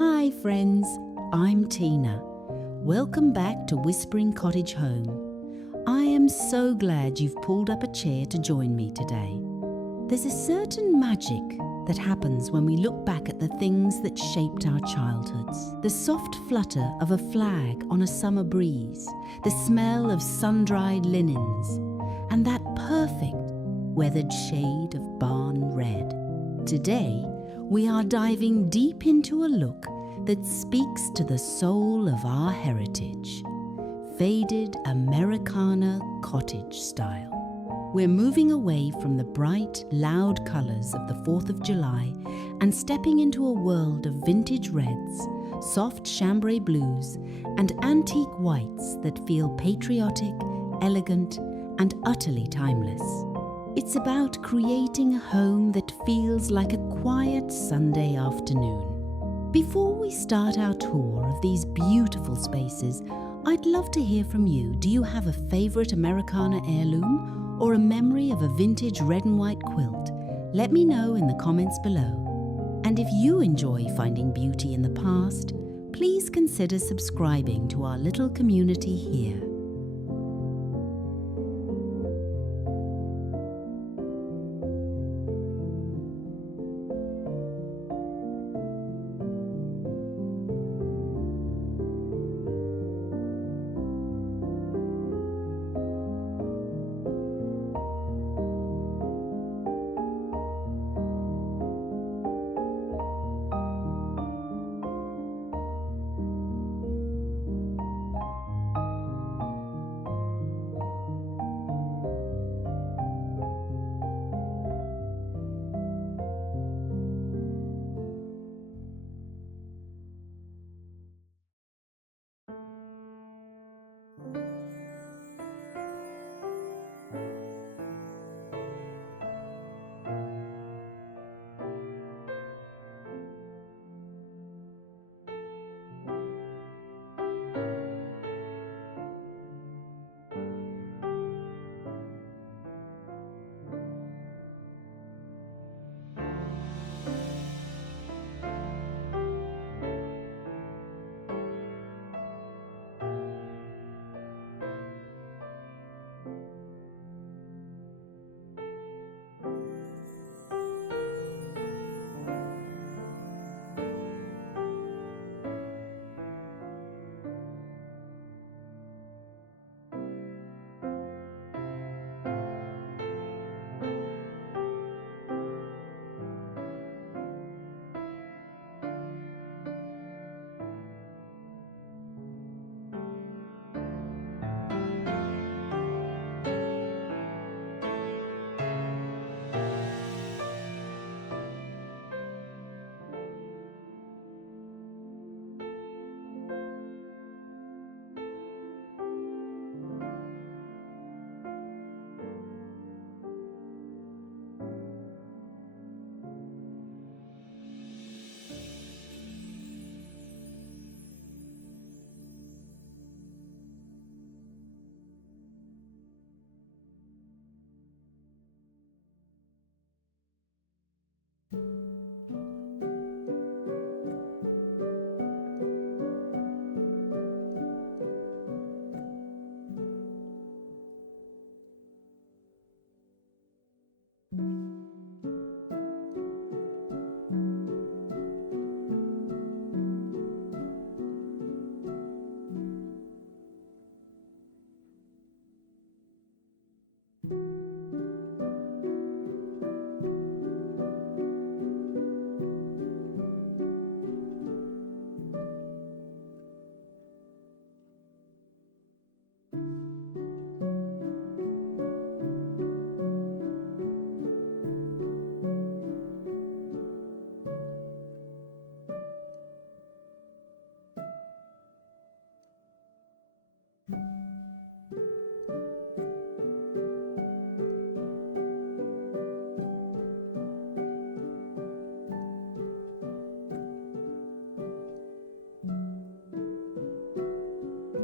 Hi friends, I'm Tina. Welcome back to Whispering Cottage Home. I am so glad you've pulled up a chair to join me today. There's a certain magic that happens when we look back at the things that shaped our childhoods. The soft flutter of a flag on a summer breeze, the smell of sun-dried linens, and that perfect weathered shade of barn red. Today, we are diving deep into a look that speaks to the soul of our heritage. Faded Americana Cottage Style. We're moving away from the bright, loud colours of the 4th of July and stepping into a world of vintage reds, soft chambray blues, and antique whites that feel patriotic, elegant, and utterly timeless. It's about creating a home that feels like a quiet Sunday afternoon. Before we start our tour of these beautiful spaces, I'd love to hear from you. Do you have a favourite Americana heirloom or a memory of a vintage red and white quilt? Let me know in the comments below. And if you enjoy finding beauty in the past, please consider subscribing to our little community here.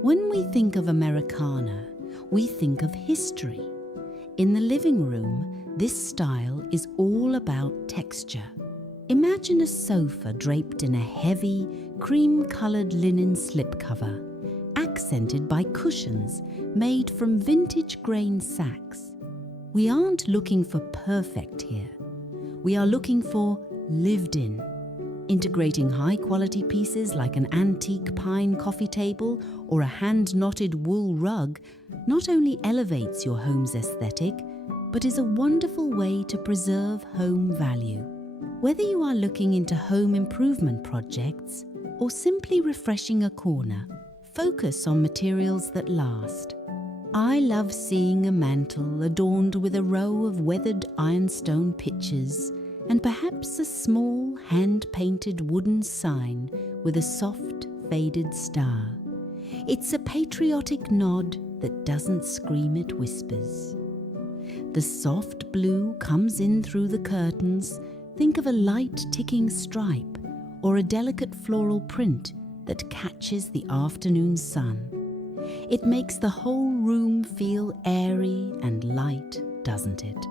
When we think of Americana, we think of history. In the living room, this style is all about texture. Imagine a sofa draped in a heavy, cream-coloured linen slipcover, accented by cushions made from vintage grain sacks. We aren't looking for perfect here. We are looking for lived in. Integrating high-quality pieces like an antique pine coffee table or a hand-knotted wool rug not only elevates your home's aesthetic, but is a wonderful way to preserve home value. Whether you are looking into home improvement projects or simply refreshing a corner, focus on materials that last. I love seeing a mantel adorned with a row of weathered ironstone pictures and perhaps a small hand-painted wooden sign with a soft, faded star. It's a patriotic nod that doesn't scream, it whispers. The soft blue comes in through the curtains. Think of a light ticking stripe or a delicate floral print that catches the afternoon sun. It makes the whole room feel airy and light, doesn't it?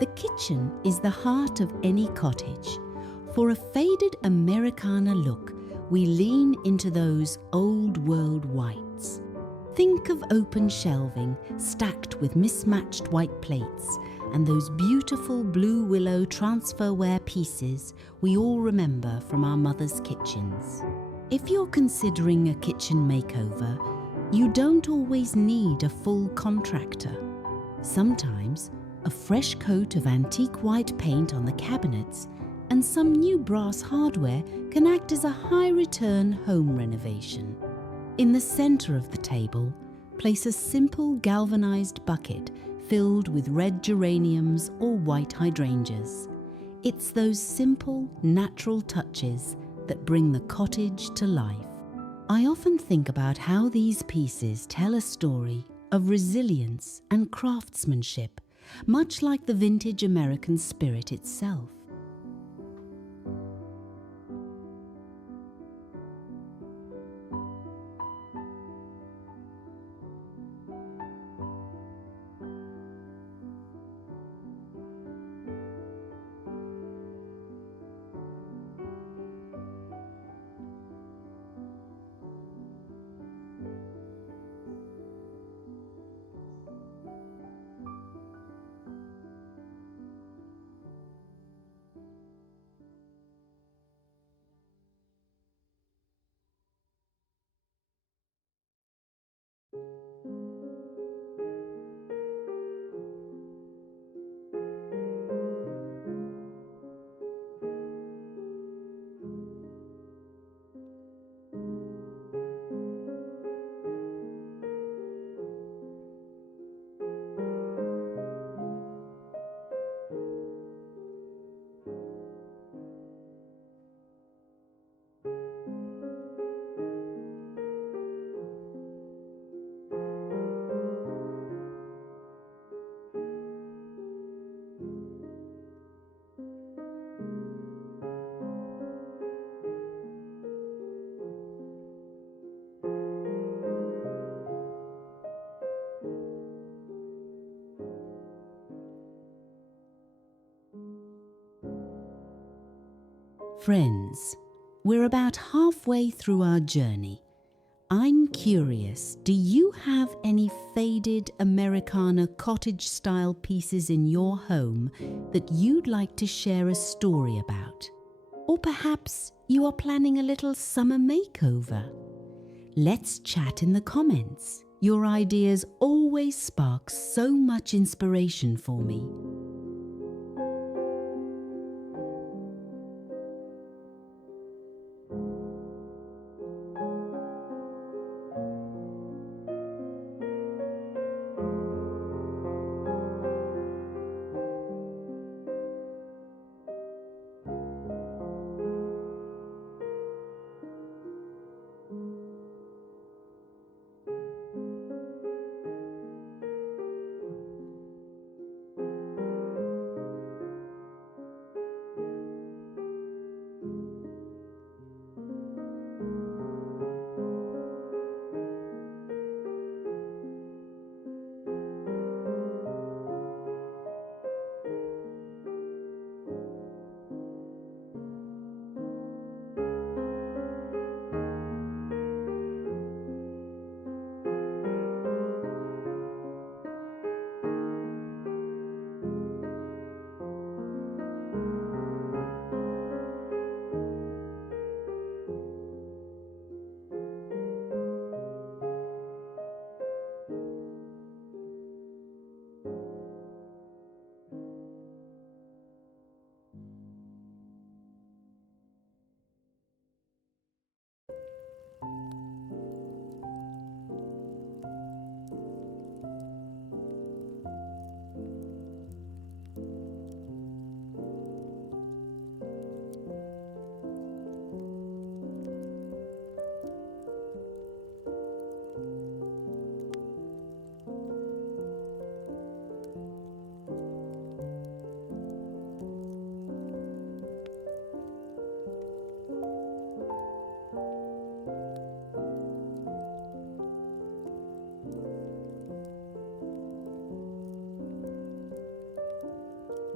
The kitchen is the heart of any cottage. For a faded Americana look, we lean into those old world whites. Think of open shelving stacked with mismatched white plates and those beautiful blue willow transferware pieces we all remember from our mother's kitchens. If you're considering a kitchen makeover, you don't always need a full contractor. Sometimes a fresh coat of antique white paint on the cabinets and some new brass hardware can act as a high-return home renovation. In the center of the table, place a simple galvanized bucket filled with red geraniums or white hydrangeas. It's those simple, natural touches that bring the cottage to life. I often think about how these pieces tell a story of resilience and craftsmanship, much like the vintage American spirit itself. Friends, we're about halfway through our journey. I'm curious, do you have any faded Americana cottage style pieces in your home that you'd like to share a story about? Or perhaps you are planning a little summer makeover? Let's chat in the comments. Your ideas always spark so much inspiration for me.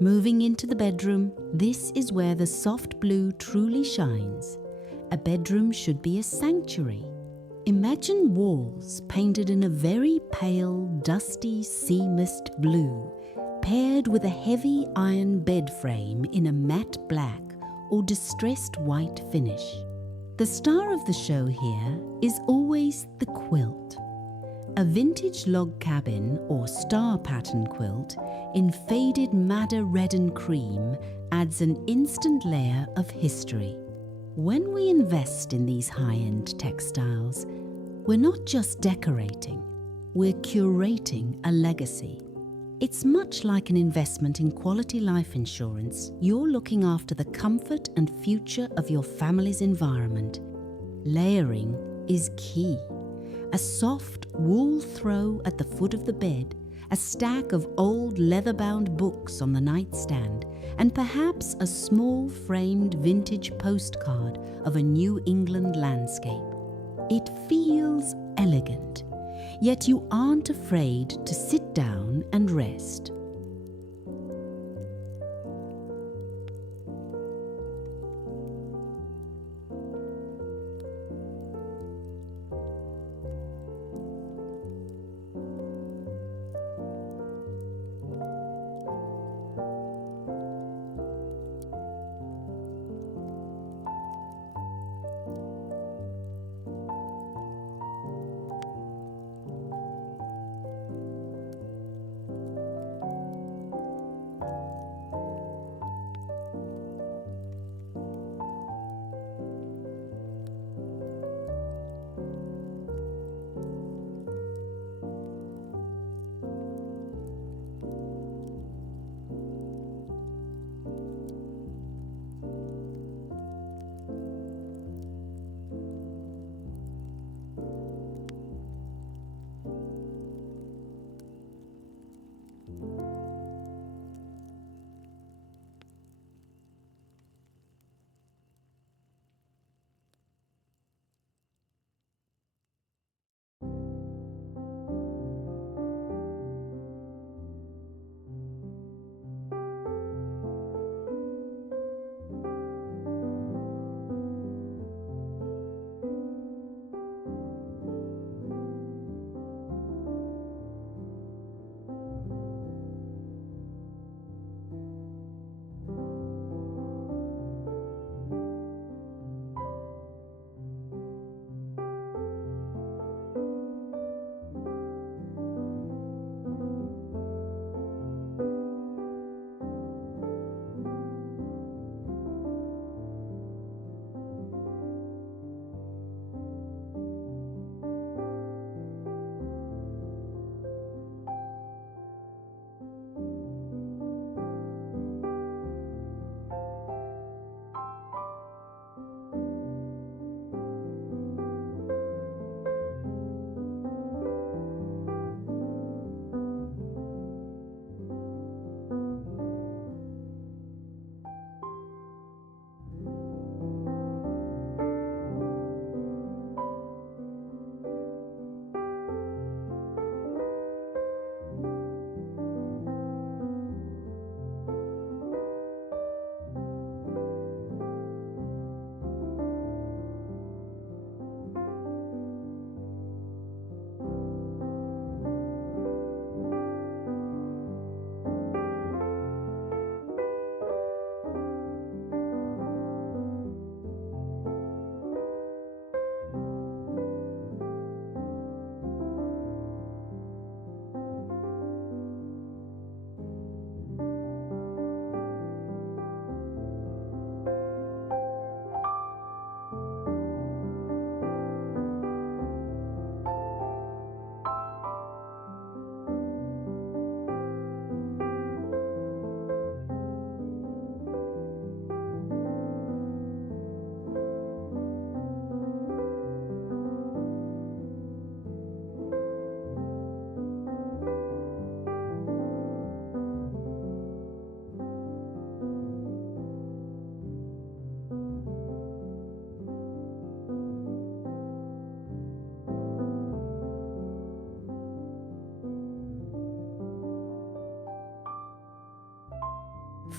Moving into the bedroom, this is where the soft blue truly shines. A bedroom should be a sanctuary. Imagine walls painted in a very pale, dusty sea mist blue, paired with a heavy iron bed frame in a matte black or distressed white finish. The star of the show here is always the quilt. A vintage log cabin or star pattern quilt in faded madder red and cream adds an instant layer of history. When we invest in these high-end textiles, we're not just decorating, we're curating a legacy. It's much like an investment in quality life insurance. You're looking after the comfort and future of your family's environment. Layering is key. A soft wool throw at the foot of the bed, a stack of old leather-bound books on the nightstand, and perhaps a small framed vintage postcard of a New England landscape. It feels elegant, yet you aren't afraid to sit down and rest.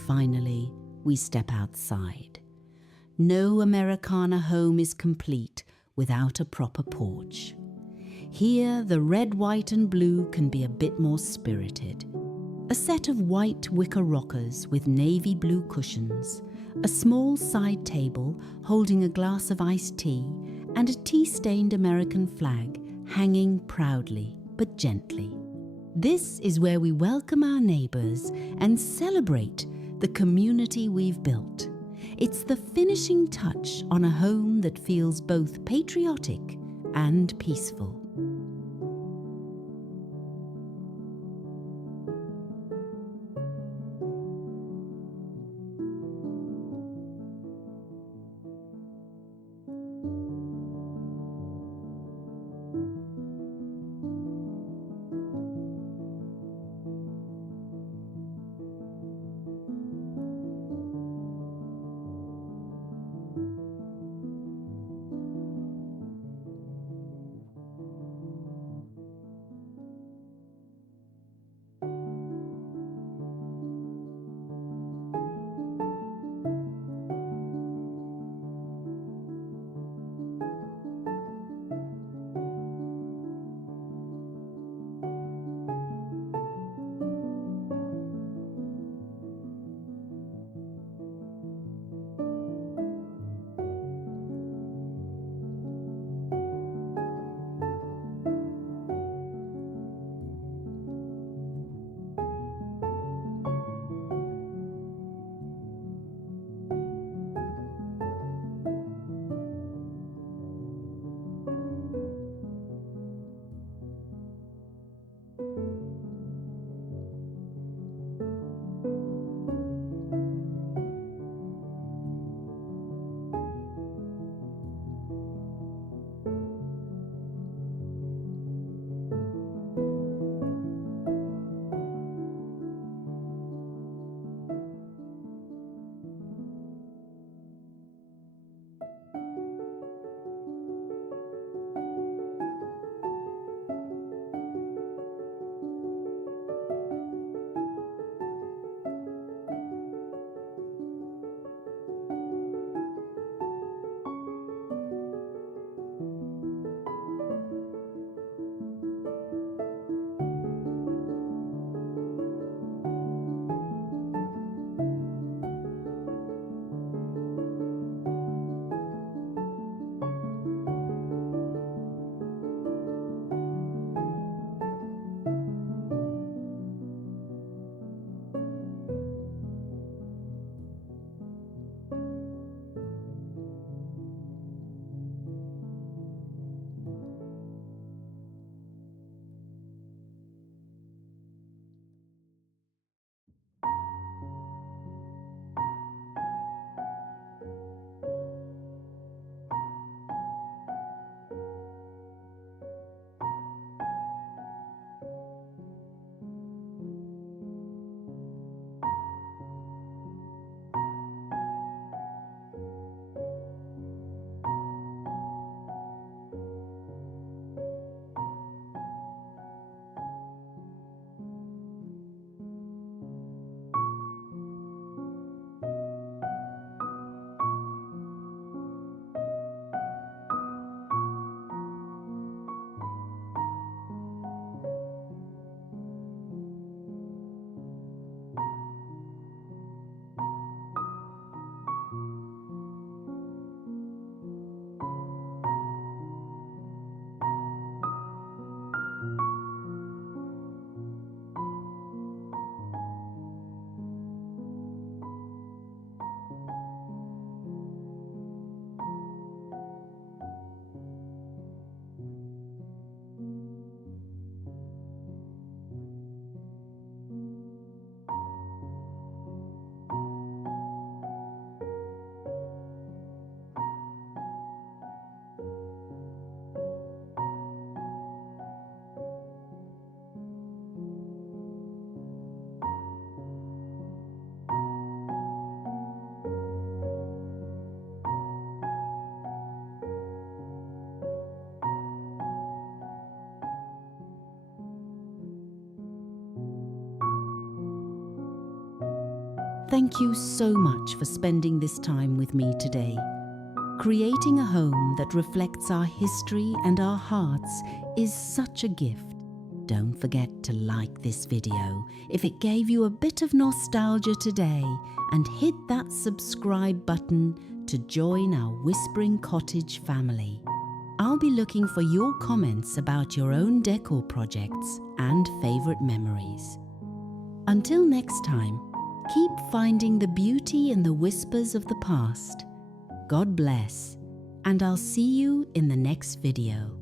Finally, we step outside. No Americana home is complete without a proper porch. Here, the red, white and blue can be a bit more spirited. A set of white wicker rockers with navy blue cushions, a small side table holding a glass of iced tea, and a tea-stained American flag hanging proudly but gently. This is where we welcome our neighbours and celebrate the community we've built. It's the finishing touch on a home that feels both patriotic and peaceful. Thank you so much for spending this time with me today. Creating a home that reflects our history and our hearts is such a gift. Don't forget to like this video if it gave you a bit of nostalgia today, and hit that subscribe button to join our Whispering Cottage family. I'll be looking for your comments about your own decor projects and favourite memories. Until next time, keep finding the beauty in the whispers of the past. God bless, and I'll see you in the next video.